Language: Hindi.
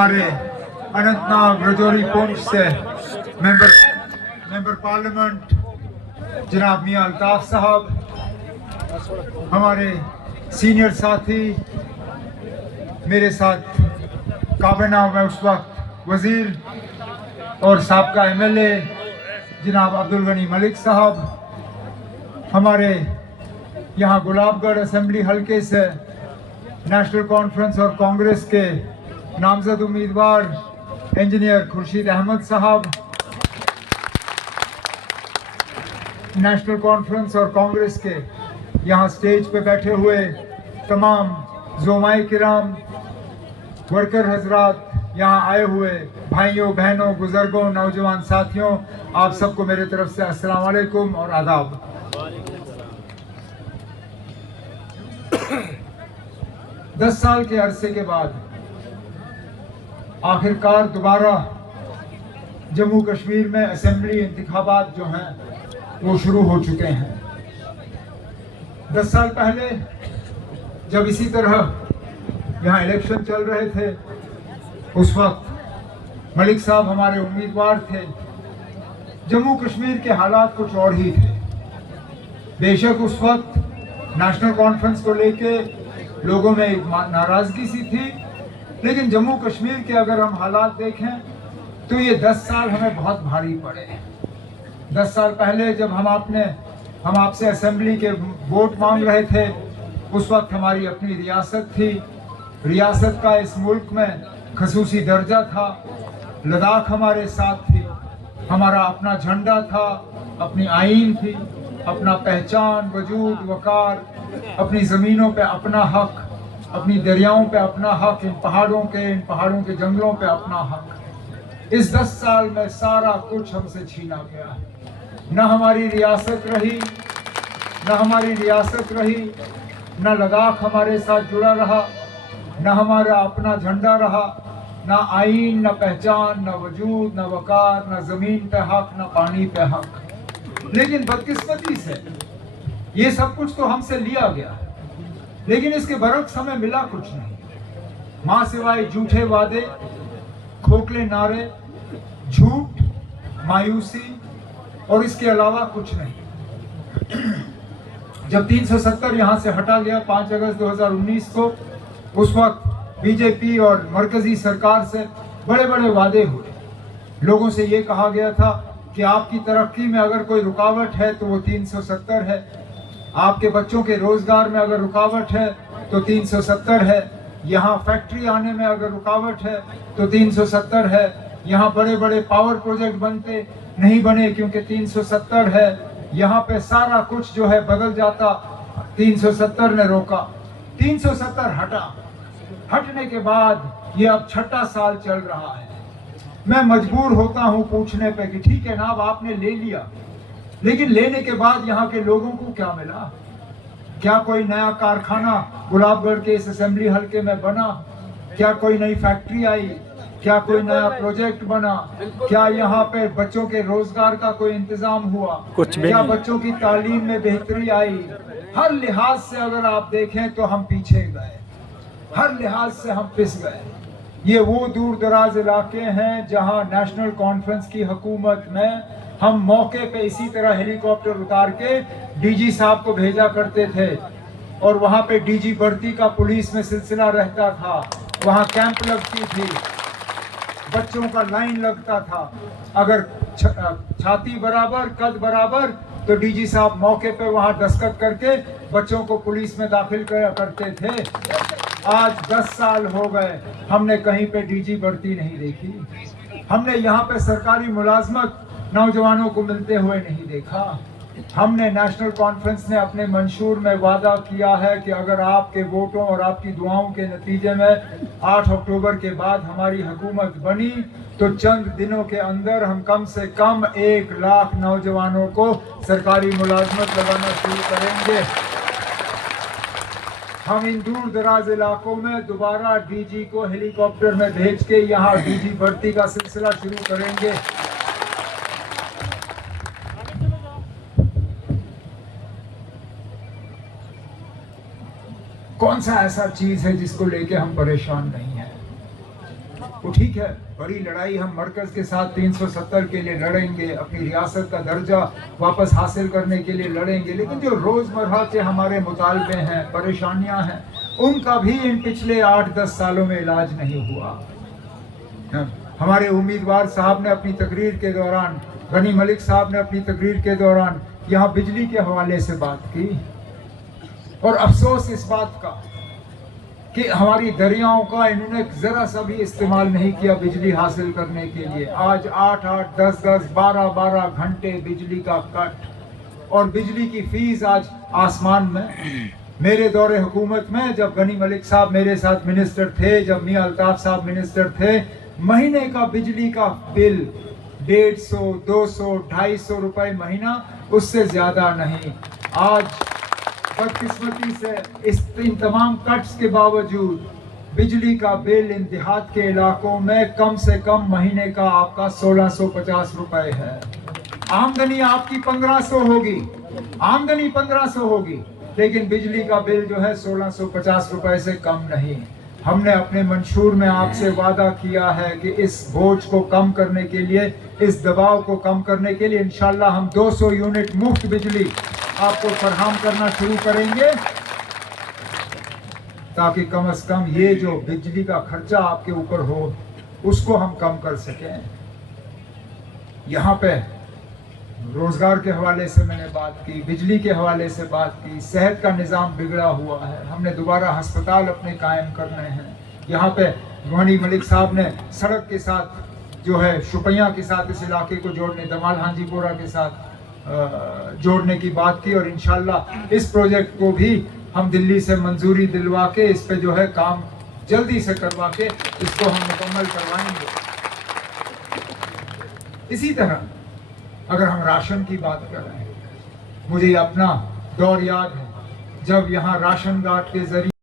हमारे अनंतनाग रजौरी पुंछ से मेंबर पार्लियामेंट जनाब मियां अल्ताफ साहब, हमारे सीनियर साथी, मेरे साथ काबिना में उस वक्त वजीर और साबका एमएलए जनाब अब्दुल गनी मलिक साहब, हमारे यहाँ गुलाबगढ़ असेंबली हलके से नेशनल कॉन्फ्रेंस और कांग्रेस के नामजद उम्मीदवार इंजीनियर खुर्शीद अहमद साहब, नेशनल कॉन्फ्रेंस और कांग्रेस के यहाँ स्टेज पे बैठे हुए तमाम ज़ोमाए किराम, वर्कर हजरात, यहाँ आए हुए भाइयों बहनों बुजुर्गों नौजवान साथियों, आप सबको मेरे तरफ से अस्सलाम वालेकुम और आदाब। 10 साल के अरसे के बाद आखिरकार दोबारा जम्मू कश्मीर में असेंबली इंतखाबात जो हैं वो शुरू हो चुके हैं। 10 साल पहले जब इसी तरह यहाँ इलेक्शन चल रहे थे, उस वक्त मलिक साहब हमारे उम्मीदवार थे। जम्मू कश्मीर के हालात कुछ और ही थे। बेशक उस वक्त नेशनल कॉन्फ्रेंस को लेके लोगों में एक नाराजगी सी थी, लेकिन जम्मू कश्मीर के अगर हम हालात देखें तो ये 10 साल हमें बहुत भारी पड़े। 10 साल पहले जब हम आपसे असेंबली के वोट मांग रहे थे, उस वक्त हमारी अपनी रियासत थी। रियासत का इस मुल्क में खसूसी दर्जा था। लद्दाख हमारे साथ थी, हमारा अपना झंडा था, अपनी आइन थी, अपना पहचान वजूद वकार, अपनी ज़मीनों पे अपना हक, अपनी दरियाओं पे अपना हक, इन पहाड़ों के जंगलों पे अपना हक। इस 10 साल में सारा कुछ हमसे छीना गया। न हमारी रियासत रही, न लद्दाख हमारे साथ जुड़ा रहा, न हमारा अपना झंडा रहा, न आइन, न पहचान, न वजूद, न वकार, न ज़मीन पे हक, न पानी पे हक। लेकिन बदकिस्मती से ये सब कुछ तो हमसे लिया गया, लेकिन इसके बरक्स हमें मिला कुछ नहीं, माँ सिवाय झूठे वादे, खोखले नारे, झूठ, मायूसी और इसके अलावा कुछ नहीं। जब 370 यहाँ से हटा गया 5 अगस्त 2019 को, उस वक्त बीजेपी और मरकजी सरकार से बड़े बड़े वादे हुए। लोगों से ये कहा गया था कि आपकी तरक्की में अगर कोई रुकावट है तो वो 370 है, आपके बच्चों के रोजगार में अगर रुकावट है तो 370 है, यहाँ फैक्ट्री आने में अगर रुकावट है तो 370 है, यहाँ बड़े बड़े पावर प्रोजेक्ट बनते नहीं बने क्योंकि 370 है, यहाँ पे सारा कुछ जो है बदल जाता, 370 ने रोका। 370 हटने के बाद ये अब 6ठा साल चल रहा है। मैं मजबूर होता हूँ पूछने पे कि ठीक है ना, अब आपने ले लिया, लेकिन लेने के बाद यहाँ के लोगों को क्या मिला? क्या कोई नया कारखाना गुलाबगढ़ के इस असेंबली हलके में बना? क्या कोई नई फैक्ट्री आई? क्या कोई नया प्रोजेक्ट बना? क्या यहाँ पे बच्चों के रोजगार का कोई इंतजाम हुआ? क्या बच्चों की तालीम में बेहतरी आई? हर लिहाज से अगर आप देखें तो हम पीछे गए, हर लिहाज से हम पिस गए। ये वो दूर दराज इलाके हैं जहाँ नेशनल कॉन्फ्रेंस की हुकूमत में हम मौके पे इसी तरह हेलीकॉप्टर उतार के डीजी साहब को भेजा करते थे, और वहाँ पे डीजी भर्ती का पुलिस में सिलसिला रहता था, वहाँ कैंप लगती थी, बच्चों का लाइन लगता था। अगर छाती बराबर कद बराबर तो डीजी साहब मौके पे वहाँ दस्तखत करके बच्चों को पुलिस में दाखिल करते थे। आज 10 साल हो गए, हमने कहीं पे डीजी भर्ती नहीं देखी। हमने यहाँ पे सरकारी मुलाजमत नौजवानों को मिलते हुए नहीं देखा। हमने नेशनल कॉन्फ्रेंस ने अपने मंशूर में वादा किया है कि अगर आपके वोटों और आपकी दुआओं के नतीजे में 8 अक्टूबर के बाद हमारी हुकूमत बनी तो चंद दिनों के अंदर हम कम से कम 1 लाख नौजवानों को सरकारी मुलाजमत लगाना शुरू करेंगे। हम इन दूर दराज इलाकों में दोबारा डीजी को हेलीकॉप्टर में भेज के यहाँ डीजी भर्ती का सिलसिला शुरू करेंगे। कौन सा ऐसा चीज है जिसको लेके हम परेशान नहीं हैं? वो ठीक है, बड़ी लड़ाई हम मरकज के साथ 370 के लिए लड़ेंगे, अपनी रियासत का दर्जा वापस हासिल करने के लिए लड़ेंगे, लेकिन जो रोजमर्रा के हमारे मुतालबे हैं, परेशानियां हैं, उनका भी इन पिछले 8-10 सालों में इलाज नहीं हुआ। हमारे उम्मीदवार साहब ने अपनी तकरीर के दौरान, गनी मलिक साहब ने अपनी तकरीर के दौरान यहाँ बिजली के हवाले से बात की, और अफसोस इस बात का कि हमारी दरियाओं का इन्होंने जरा सा भी इस्तेमाल नहीं किया बिजली हासिल करने के लिए। आज 8-8, 10-10, 12-12 घंटे बिजली का कट, और बिजली की फीस आज आसमान में। मेरे दौरे हुकूमत में जब गनी मलिक साहब मेरे साथ मिनिस्टर थे, जब मियां अल्ताफ साहब मिनिस्टर थे, महीने का बिजली का बिल 150, 200, 250 रुपए महीना, उससे ज्यादा नहीं। आज बदकिस्मती से इन तमाम कट्स के बावजूद बिजली का बिल इन देहात के इलाकों में कम से कम महीने का आपका 1650 रुपए है। आमदनी आपकी 1500 होगी, आमदनी 1500 होगी, लेकिन बिजली का बिल जो है 1650 रुपए से कम नहीं। हमने अपने मंशूर में आपसे वादा किया है कि इस बोझ को कम करने के लिए, इस दबाव को कम करने के लिए इंशाल्लाह हम 200 यूनिट मुफ्त बिजली आपको फराहम करना शुरू करेंगे, ताकि कम से कम ये जो बिजली का खर्चा आपके ऊपर हो उसको हम कम कर सकें। यहाँ पे रोजगार के हवाले से मैंने बात की, बिजली के हवाले से बात की, सेहत का निज़ाम बिगड़ा हुआ है, हमने दोबारा अस्पताल अपने कायम करने हैं। यहाँ पे गनी मलिक साहब ने सड़क के साथ जो है शुपैया के साथ इस इलाके को जोड़ने, दमाल हांजीपोरा के साथ जोड़ने की बात की, और इंशाल्लाह इस प्रोजेक्ट को भी हम दिल्ली से मंजूरी दिलवा के इस पे जो है काम जल्दी से करवा के इसको हम मुकम्मल करवाएंगे। इसी तरह अगर हम राशन की बात कर रहे हैं, मुझे अपना दौर याद है जब यहाँ राशन कार्ड के जरिए